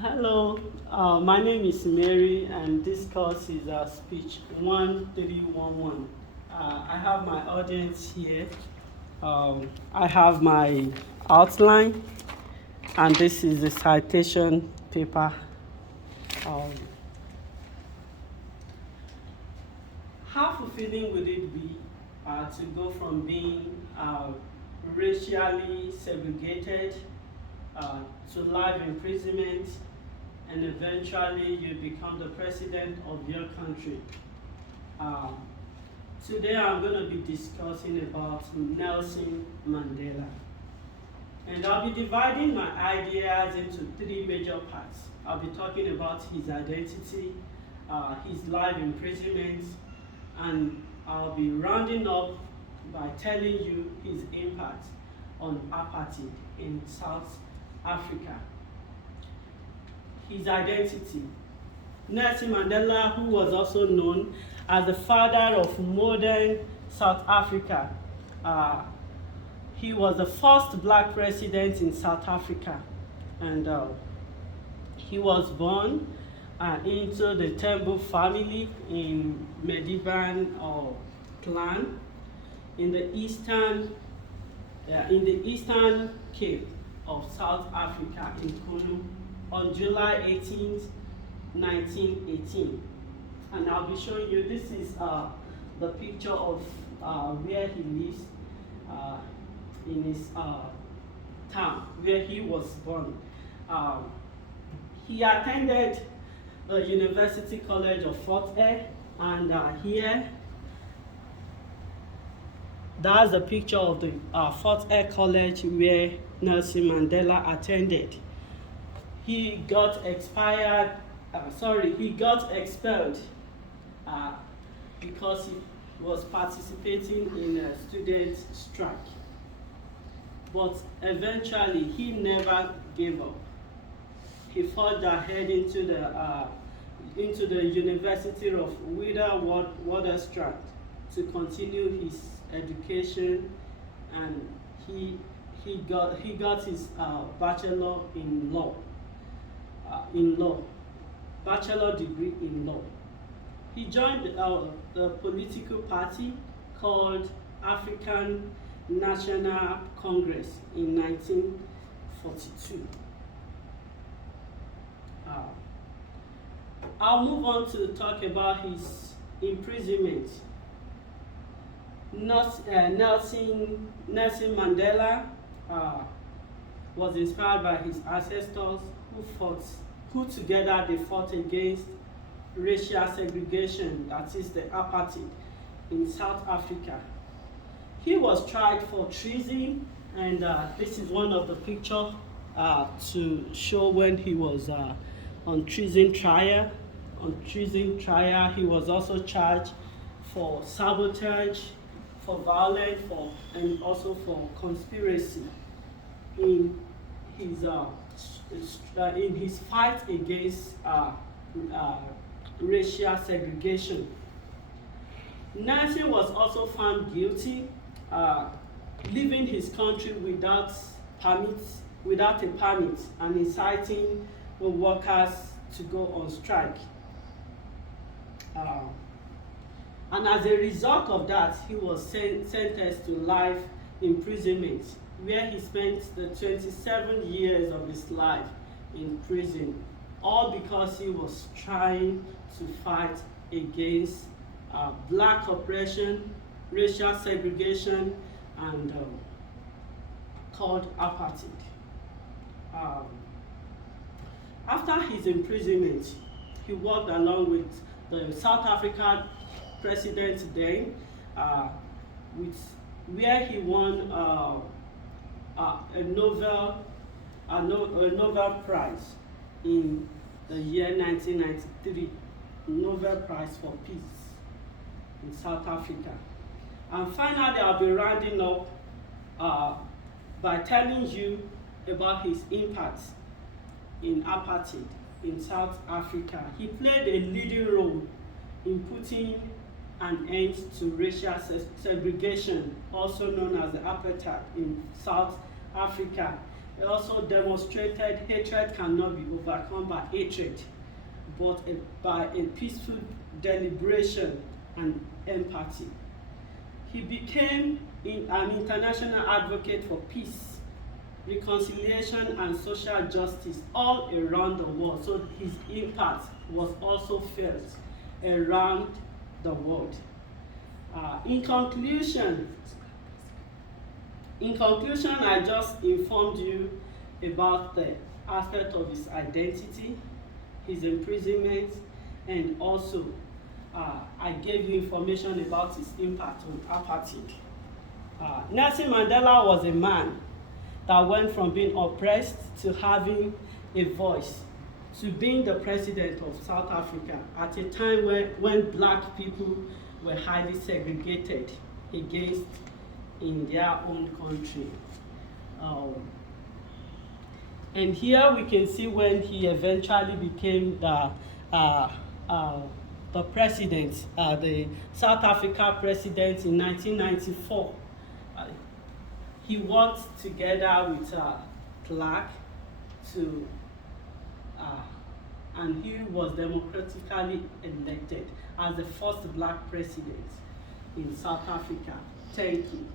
Hello, my name is Mary, and this course is speech 1311. I have my audience here. I have my outline, and this is the citation paper. Um, how fulfilling would it be to go from being racially segregated to life imprisonment, and eventually you become the president of your country? Um, Today I'm going to be discussing about Nelson Mandela. And I'll be dividing my ideas into three major parts. I'll be talking about his identity, his life imprisonment, and I'll be rounding up by telling you his impact on apartheid in South Africa. His identity. Nelson Mandela, who was also known as the father of modern South Africa. He was the first black president in South Africa, and he was born into the Temple family in Mediban clan in the eastern Cape of South Africa in Kunu on July 18th, 1918. And I'll be showing you, this is the picture of where he lives in his town, where he was born. He attended the University College of Fort Hare, and here, that's a picture of the Fort Hare College where Nelson Mandela attended. He got expelled because he was participating in a student strike. But eventually, he never gave up. He forged ahead into the University of Witwatersrand to continue his education, and he got his bachelor in law. Bachelor degree in law. He joined the political party called African National Congress in 1942. I'll move on to talk about his imprisonment. Nelson Mandela was inspired by his ancestors who together they fought against racial segregation, that is the apartheid, in South Africa. He was tried for treason, and this is one of the pictures to show when he was on treason trial. He was also charged for sabotage, for violence, and also for conspiracy in his fight against racial segregation. Nelson was also found guilty, leaving his country without a permit, and inciting the workers to go on strike. And as a result of that, he was sentenced to life imprisonment, where he spent the 27 years of his life in prison, all because he was trying to fight against black oppression, racial segregation, and called apartheid. After his imprisonment, he worked along with the South African president then, where he won a Nobel Prize in the year 1993, Nobel Prize for Peace in South Africa. And finally, I'll be rounding up by telling you about his impact in apartheid in South Africa. He played a leading role in putting an end to racial segregation, also known as the apartheid in South Africa. He also demonstrated hatred cannot be overcome by hatred, but by a peaceful deliberation and empathy. He became an international advocate for peace, reconciliation, and social justice all around the world. So his impact was also felt around the world. In conclusion, I just informed you about the aspect of his identity, his imprisonment, and also I gave you information about his impact on apartheid. Nelson Mandela was a man that went from being oppressed to having a voice, to being the president of South Africa at a time when black people were highly segregated against in their own country. And here we can see when he eventually became the president, the South Africa president in 1994. He worked together with Clark and he was democratically elected as the first black president in South Africa. Thank you.